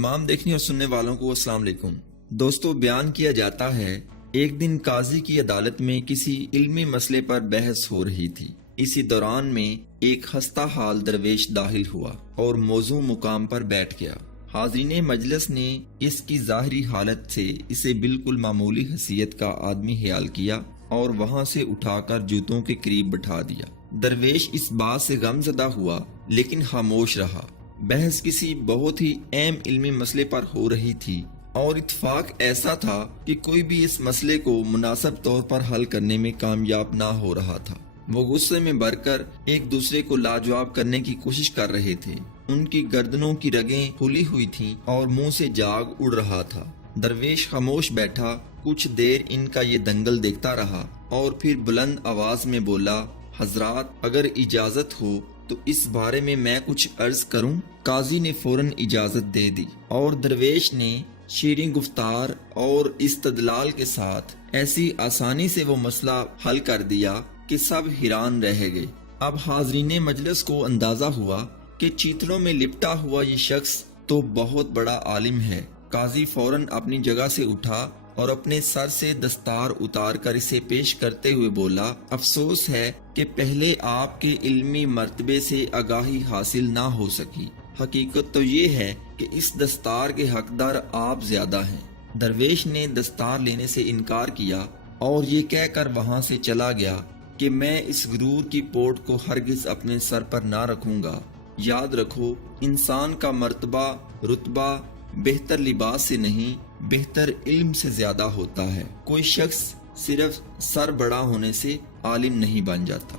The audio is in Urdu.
تمام دیکھنے اور سننے والوں کو السلام علیکم۔ دوستو، بیان کیا جاتا ہے ایک دن قاضی کی عدالت میں کسی علمی مسئلے پر بحث ہو رہی تھی۔ اسی دوران میں ایک خستہ حال درویش داخل ہوا اور موضوع مقام پر بیٹھ گیا۔ حاضرین مجلس نے اس کی ظاہری حالت سے اسے بالکل معمولی حیثیت کا آدمی خیال کیا اور وہاں سے اٹھا کر جوتوں کے قریب بٹھا دیا۔ درویش اس بات سے غم زدہ ہوا لیکن خاموش رہا۔ بحث کسی بہت ہی اہم علمی مسئلے پر ہو رہی تھی اور اتفاق ایسا تھا کہ کوئی بھی اس مسئلے کو مناسب طور پر حل کرنے میں کامیاب نہ ہو رہا تھا۔ وہ غصے میں بھر کر ایک دوسرے کو لاجواب کرنے کی کوشش کر رہے تھے۔ ان کی گردنوں کی رگیں پھلی ہوئی تھیں اور منہ سے جاگ اڑ رہا تھا۔ درویش خاموش بیٹھا، کچھ دیر ان کا یہ دنگل دیکھتا رہا اور پھر بلند آواز میں بولا، حضرات اگر اجازت ہو تو اس بارے میں کچھ عرض کروں؟ قاضی نے فوراً اجازت دے دی اور درویش نے شیریں گفتار اور استدلال کے ساتھ ایسی آسانی سے وہ مسئلہ حل کر دیا کہ سب حیران رہ گئے۔ اب حاضرین مجلس کو اندازہ ہوا کہ چیتڑوں میں لپٹا ہوا یہ شخص تو بہت بڑا عالم ہے۔ قاضی فوراً اپنی جگہ سے اٹھا اور اپنے سر سے دستار اتار کر اسے پیش کرتے ہوئے بولا، افسوس ہے کہ پہلے آپ کے علمی مرتبے سے آگاہی حاصل نہ ہو سکی۔ حقیقت تو یہ ہے کہ اس دستار کے حقدار آپ زیادہ ہیں۔ درویش نے دستار لینے سے انکار کیا اور یہ کہہ کر وہاں سے چلا گیا کہ میں اس غرور کی پوٹ کو ہرگز اپنے سر پر نہ رکھوں گا۔ یاد رکھو، انسان کا مرتبہ رتبہ بہتر لباس سے نہیں، بہتر علم سے زیادہ ہوتا ہے۔ کوئی شخص صرف سر بڑا ہونے سے عالم نہیں بن جاتا۔